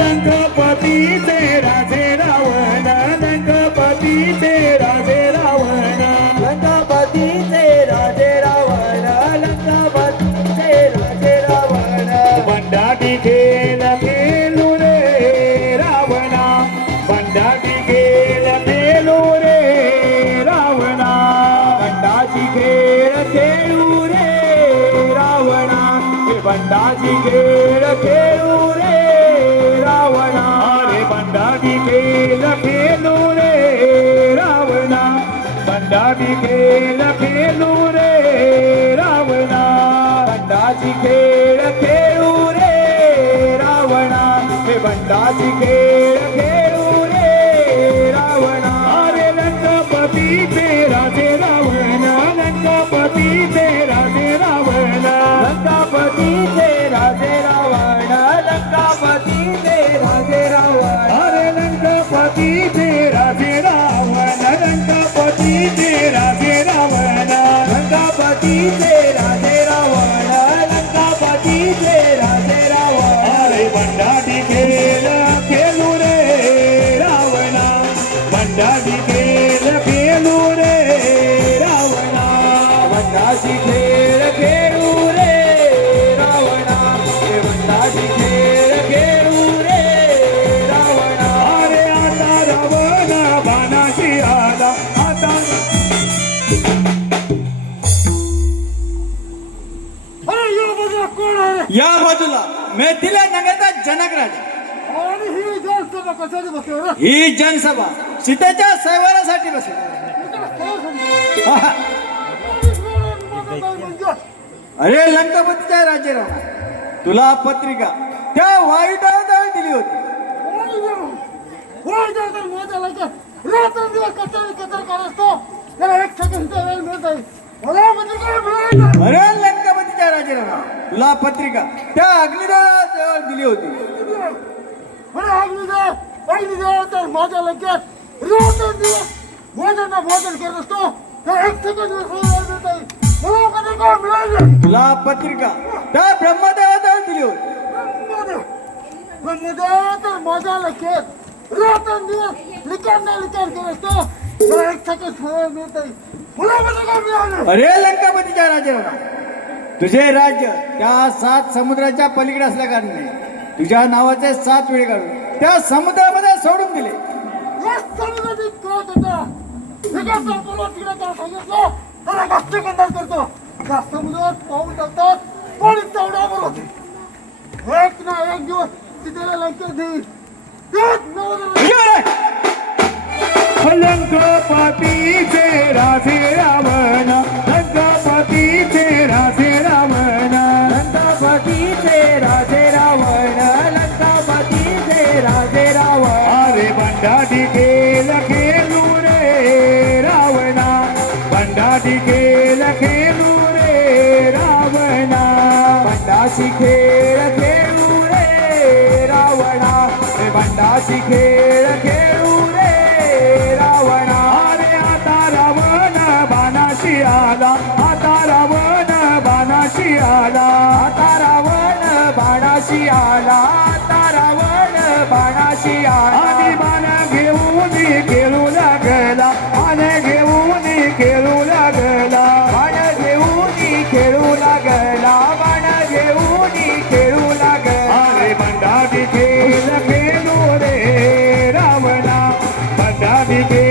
लंकापतीचे राजे रावण लंकापतीचे राजे रावण लंकापतीचे राजे रावण लंकापतीचे राजे रावण बंडाटी खेळ खेळू रे रावणा बंडाटी खेळ खेळू रे रावणा बंडाची खेळ खेळू रे रावणा बंडाची खेळ खेळू रे रावणा अरे बंडाटी खेळ खेळू रे रावणा बंडाटी खेळ खेळू रे रावणा बंडाची खेळ खेळू रे रावणा बंडाची खेळ खेळू रे रावणा अरे लंकापतीचे राजे रावण लंकापतीचे राजे रावण लंकापतीचे राजे रावण लंकापतीचे राजे रावण अरे लंकापतीचे राजे रावण लंकापतीचे राजे रावण लंकापतीचे राजे रावण लंकापतीचे राजे रावण अरे बंडाटी खेळ खेळू रे रावणा बंडाटी खेळ खेळू रे रावणा बंडाची खेळ खेळू रे रावणा बंडाची खेळ खेळू रे रावणा अरे आता रावण बाणाशी आला आता अरे या बाजूला कोण आहे या बाजूला मेथिला नगरचा जनक राजा आणि ही जनसभा कशाची बसली रे ही जनसभा सीतेच्या सैवारासाठी बसली अरे लंकापतीच्या राज्यराव तुला पत्रिका त्या वाईटावर दिली होती अरे लंकापतीच्या राज्यराव तुला पत्रिका त्या अग्निदेवाजवळ दिली होती माझ्या लंकेत भोजन भोजन करत असतो एक सेकंद मिळाले तुला पत्रिका त्या ब्रह्मदेवाजवळ दिली होती तर माझ्या लंकेत रात्र दिवस लिखाण करत असतो एक सेकंद मिळत मिळाले अरे लंकापतीच्या राज्यराव तुझे राज्य त्या 7 समुद्राच्या पलीकडे असल्या कारणाने तुझ्या नावाचे 7 वेळ काढून त्या समुद्रामध्ये सोडून दिले करतो त्या समुद्रात पाऊल टाकतात पाणी चौडावर होते एक ना एक दिवस तिथे लंकेत देईल लंकापतीचे राजे रावण लंकापतीचे राजे रावण लंकापतीचे राजे रावण लंकापतीचे राजे रावण अरे बंडाटी खेळ खेळू रे रावणा बंडाटी खेळ खेळू रे रावणा बंडाची खेळ खेळू रे रावणा बंडाची खेळ खेळू रे रावणा अरे आता रावण बाणाशी आला आता रावण बाणाशी आला आता रावण बाणाशी आला आता रावण बाणाशी आला आणि बाण घेऊन खेळू लागला बाण घेऊन खेळू लागला बाण घेऊन खेळू लागला बाण घेऊन खेळू लागला अरे बंडाटी खेळ खेळू रे रावणा बंडाटी खेळ